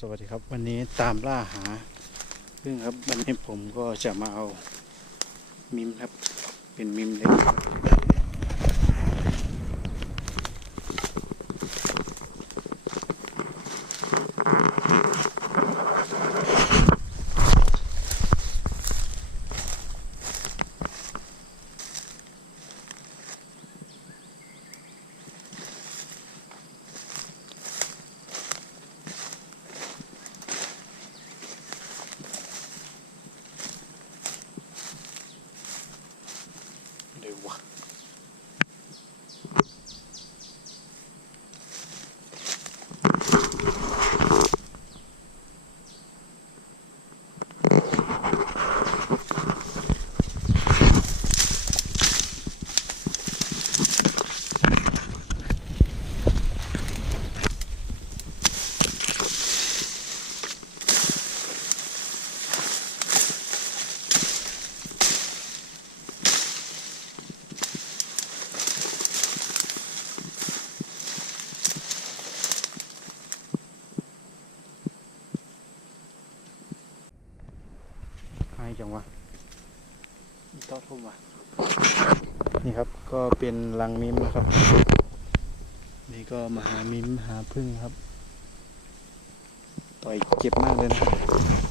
สวัสดีครับ วันนี้ตามล่าหาพึ่งครับวันนี้ผมก็จะมาเอามิมครับ เป็นมิมเล็ก หายจังวะอีต๊อดพุ่มวะนี่ครับก็เป็นรังมิมนะครับ นี่ก็มาหามิมหาพึ่งครับ ต่อยเจ็บมากเลยนะ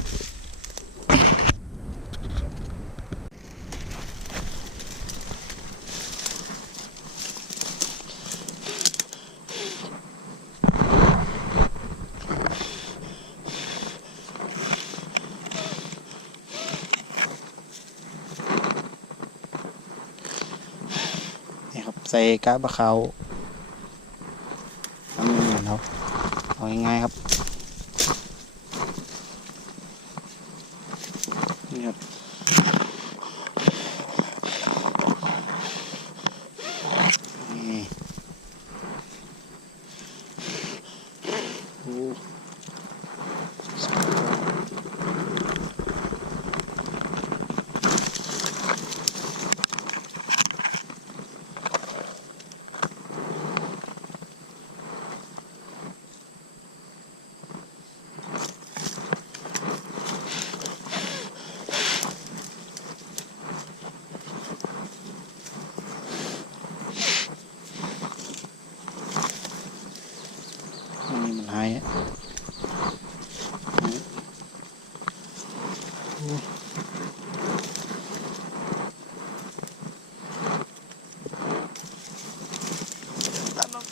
ซกระบะเขาน้ำเงินครับเอาง่ายครับ นี่ครับ นี่โอ้สองตัวอันนี้มันหายอะหายโอ้ตัดออก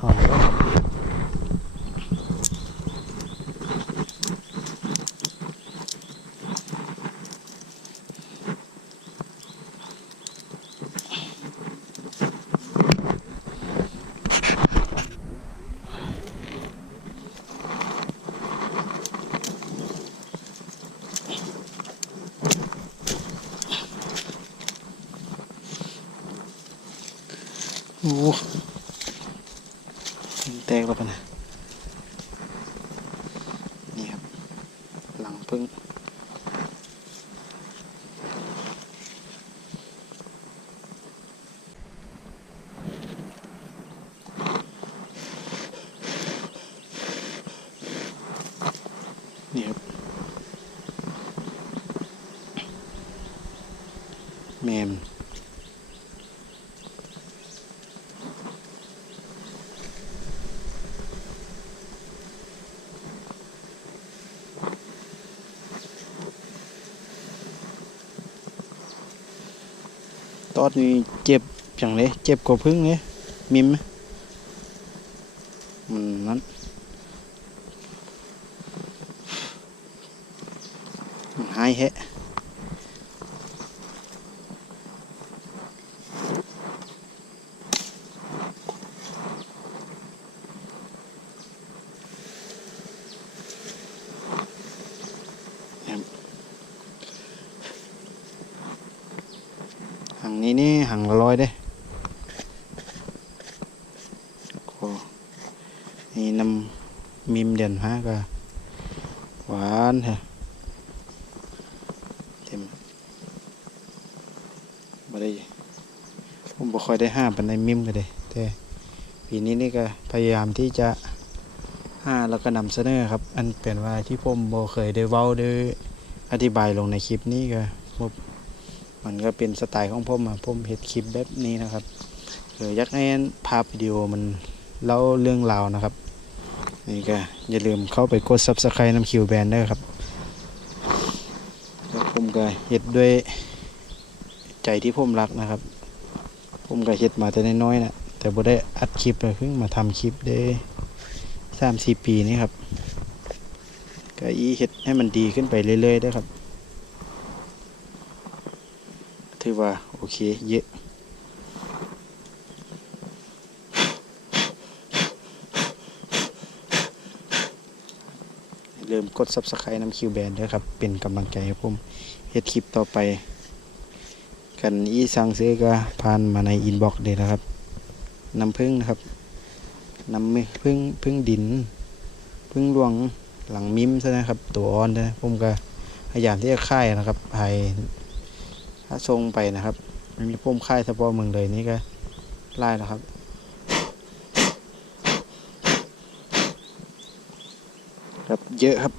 หอมแล้ว โอ้มันแตกแล้วปะนะนี่ครับ หลังพึ่งนี่ครับ แมม อดนี่เจ็บอย่างเลยเจ็บกว่าพึ่งเลยมิมไหมมันนั้นมันหายแฮะครับหาง นี้นี่หางละร้อยเด้โอ้นี่นำมิมเด่นฮะก็หวานฮะเต็มบ่ได้ผมบ่ค่อยได้ห้ามปันในมิมก็เลยแต่ปีนี้นี่ก็พยายามที่จะห้าแล้วก็นำเสนอครับ อันเป็นว่าที่ผมบ่เคยได้เว้าได้อธิบายลงในคลิปนี้ก็บ่ มันก็เป็นสไตล์ของผมอะผมเฮ็ดคลิปแบบนี้นะครับเออยากให้ภาพวิดีโอมันเล่าเรื่องราวนะครับนี่ก็อย่าลืมเข้าไปกด Subscribe น้ำคิวแบนด้วยครับแล้วผมก็เฮ็ดด้วยใจที่ผมรักนะครับ ผมก็เฮ็ดมาแต่น้อยๆนะแต่บ่ได้อัดคลิปเลยเพิ่งมาทำคลิปได้สามสี่ปีนี้ครับก็อีเฮ็ดให้มันดีขึ้นไปเรื่อยๆเด้วยครับ ถือว่า โอเค เยอะอย่าลืมกด Subscribe น้ำคิวแบนด้วยครับ เป็นกำลังใจให้ผมเฮ็ดคลิปต่อไป กันอีสั่งซื้อก็ผ่านมาในอินบ็อกซ์เลยนะครับน้ำพึ่งนะครับน้ำพึ่งพึ่งดิน พึ่งหลวงหลังมิมซะนะครับ ตัวอ่อนนะผมก็พยายามที่จะค่ายนะครับให้ ถ้าทรงไปนะครับไม่มีพุ่มค่ายเฉพาะเมืองเลยนี่ก็ไล่แล้วครับครับเยอะครับ